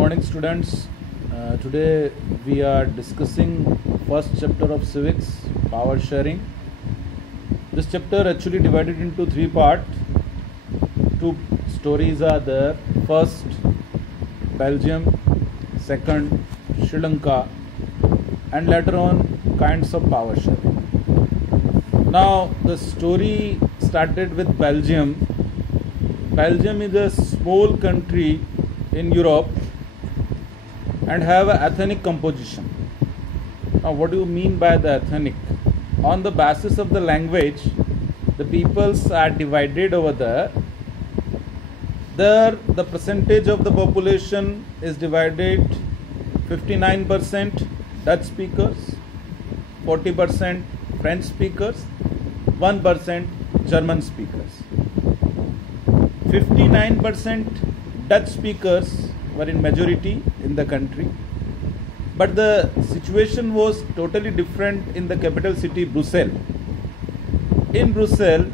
morning, students. Today we are discussing first chapter of civics, power sharing. This chapter actually divided into three parts. Two stories are there. First, Belgium. Second, Sri Lanka, and later on kinds of power sharing. Now the story started with Belgium. Belgium is a small country in Europe and have an ethnic composition. Now what do you mean by the ethnic? On the basis of the language, the peoples are divided over there. There the percentage of the population is divided 59% Dutch speakers, 40% French speakers, 1% German speakers. 59% Dutch speakers were in majority in the country, but the situation was totally different in the capital city Brussels. In Brussels,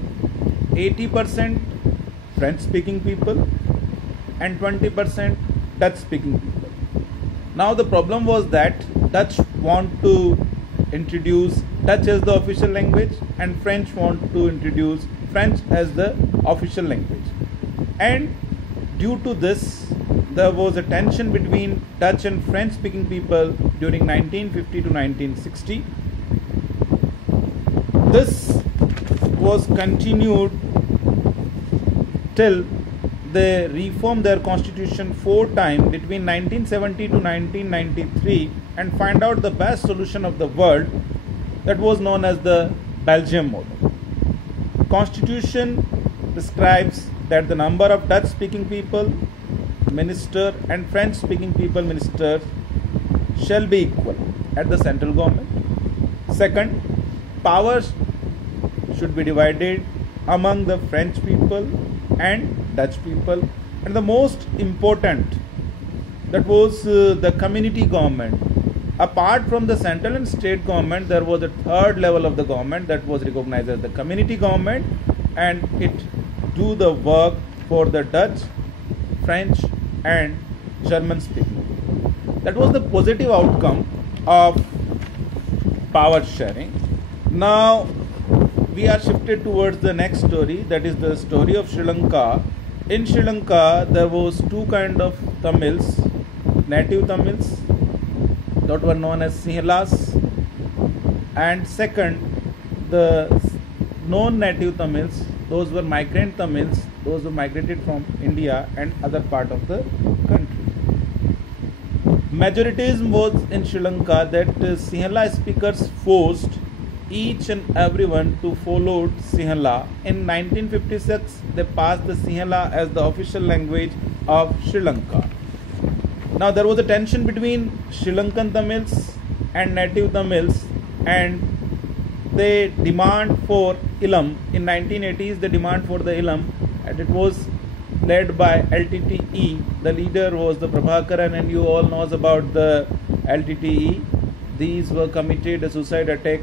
80% French speaking people and 20% Dutch speaking people. Now the problem was that Dutch want to introduce Dutch as the official language and French want to introduce French as the official language. And due to this, there was a tension between Dutch and French speaking people during 1950 to 1960. This was continued till they reformed their constitution 4 times between 1970 to 1993 and find out the best solution of the world, that was known as the Belgium model. Constitution describes that the number of Dutch speaking people minister and French speaking people ministers shall be equal at the central government. Second, powers should be divided among the French people and Dutch people, and the most important, that was the community government. Apart from the central and state government, there was a third level of the government that was recognized as the community government, and it do the work for the Dutch, French and German speaking. That was the positive outcome of power sharing. Now we are shifted towards the next story, that is the story of Sri Lanka. In Sri Lanka, there was two kind of Tamils, native Tamils that were known as Sinhalas, and second, the non-native Tamils, those were migrant Tamils, those who migrated from India and other part of the country. Majoritism was in Sri Lanka that Sinhala speakers forced each and everyone to follow Sinhala. In 1956, they passed the Sinhala as the official language of Sri Lanka. Now there was a tension between Sri Lankan Tamils and native Tamils, and they demand for Ilm. In 1980s, the demand for the Ilm, and it was led by LTTE. The leader was the Prabhakaran, and you all knows about the LTTE. These were committed a suicide attack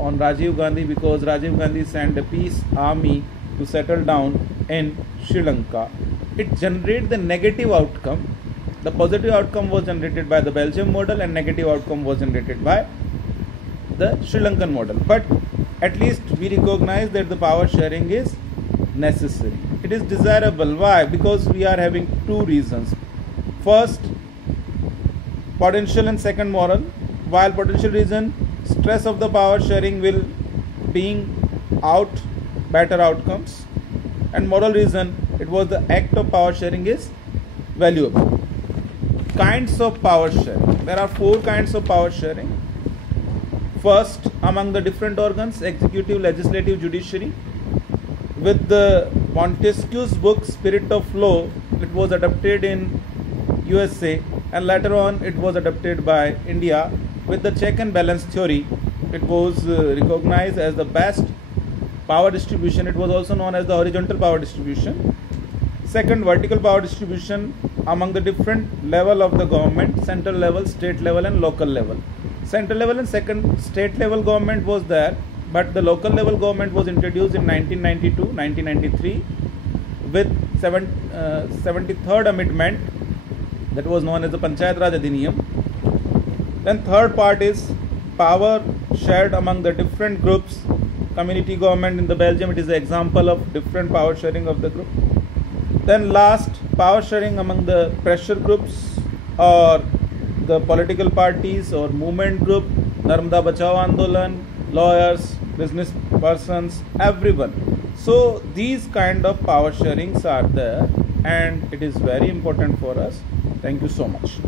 on Rajiv Gandhi because Rajiv Gandhi sent a peace army to settle down in Sri Lanka. It generated the negative outcome. The positive outcome was generated by the Belgium model and negative outcome was generated by the Sri Lankan model. But at least we recognize that the power sharing is necessary. It is desirable. Why? Because we are having two reasons. First, potential, and second, moral. While potential reason, stress of the power sharing will bring out better outcomes, and moral reason, it was the act of power sharing is valuable. Kinds of power sharing. There are 4 kinds of power sharing. First, among the different organs, executive, legislative, judiciary. With the Montesquieu's book Spirit of Law, it was adopted in USA, and later on it was adopted by India. With the check and balance theory, it was recognized as the best power distribution. It was also known as the horizontal power distribution. Second, vertical power distribution among the different level of the government, central level, state level and local level. Central level and second state level government was there, but the local level government was introduced in 1992, 1993 with 73rd amendment that was known as the Panchayat Raj Adhiniyam. Then third part is power shared among the different groups. Community government in the Belgium, it is an example of different power sharing of the group. Then last, power sharing among the pressure groups or the political parties or movement group, Narmada Bachao Andolan, lawyers, business persons, everyone. So these kind of power sharings are there and it is very important for us. Thank you so much.